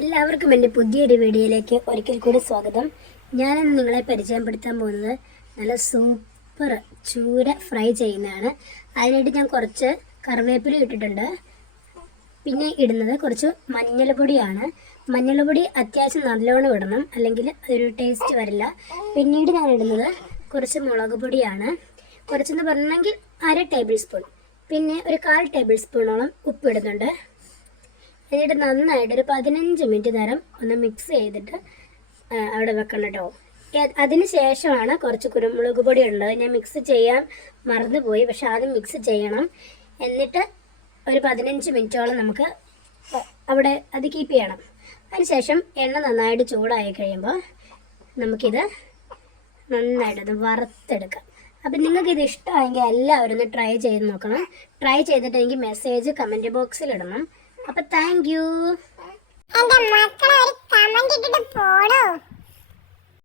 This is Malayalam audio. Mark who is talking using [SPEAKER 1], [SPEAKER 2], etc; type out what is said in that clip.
[SPEAKER 1] എല്ലാവർക്കും എന്റെ പുതിയൊരു വീഡിയോയിലേക്ക് ഒരിക്കൽ കൂടി സ്വാഗതം. ഞാനിന്ന് നിങ്ങളെ പരിചയപ്പെടുത്താൻ പോകുന്നത് നല്ല സൂപ്പർ ചൂര ഫ്രൈ ചെയ്യുന്നതാണ്. അതിനായിട്ട് ഞാൻ കുറച്ച് കറിവേപ്പില ഇട്ടിട്ടുണ്ട്. പിന്നെ ഇടുന്നത് കുറച്ച് മഞ്ഞൾപ്പൊടിയാണ് മഞ്ഞൾപ്പൊടി അത്യാവശ്യം നല്ലോണം ഇടണം അല്ലെങ്കിൽ ഒരു ടേസ്റ്റ് വരില്ല. പിന്നീട് ഞാൻ ഇടുന്നത് കുറച്ച് മുളക് പൊടിയാണ്. കുറച്ചെന്ന് പറഞ്ഞെങ്കിൽ അര ടേബിൾ സ്പൂൺ പിന്നെ ഒരു കാൽ ടേബിൾ സ്പൂണോളം ഉപ്പിടുന്നുണ്ട്. എന്നിട്ട് നന്നായിട്ട് ഒരു പതിനഞ്ച് മിനിറ്റ് നേരം ഒന്ന് മിക്സ് ചെയ്തിട്ട് അവിടെ വെക്കണം കേട്ടോ അതിന് ശേഷമാണ് കുറച്ച് കുരുമുളക് പൊടി ഉള്ളത് ഞാൻ മിക്സ് ചെയ്യാൻ മറന്നുപോയി പക്ഷെ ആദ്യം മിക്സ് ചെയ്യണം. എന്നിട്ട് ഒരു പതിനഞ്ച് മിനിറ്റോളം നമുക്ക് അവിടെ അത് കീപ്പ് ചെയ്യണം. അതിനുശേഷം എണ്ണ നന്നായിട്ട് ചൂടായി കഴിയുമ്പോൾ നമുക്കിത് നന്നായിട്ടത് വറുത്തെടുക്കാം. അപ്പം നിങ്ങൾക്ക് ഇത് ഇഷ്ടമായെങ്കിൽ എല്ലാവരും ഒന്ന് ട്രൈ ചെയ്ത് നോക്കണം. ട്രൈ ചെയ്തിട്ട് എനിക്ക് മെസ്സേജ് കമന്റ് ബോക്സിൽ ഇടണം. അപ്പം താങ്ക് യു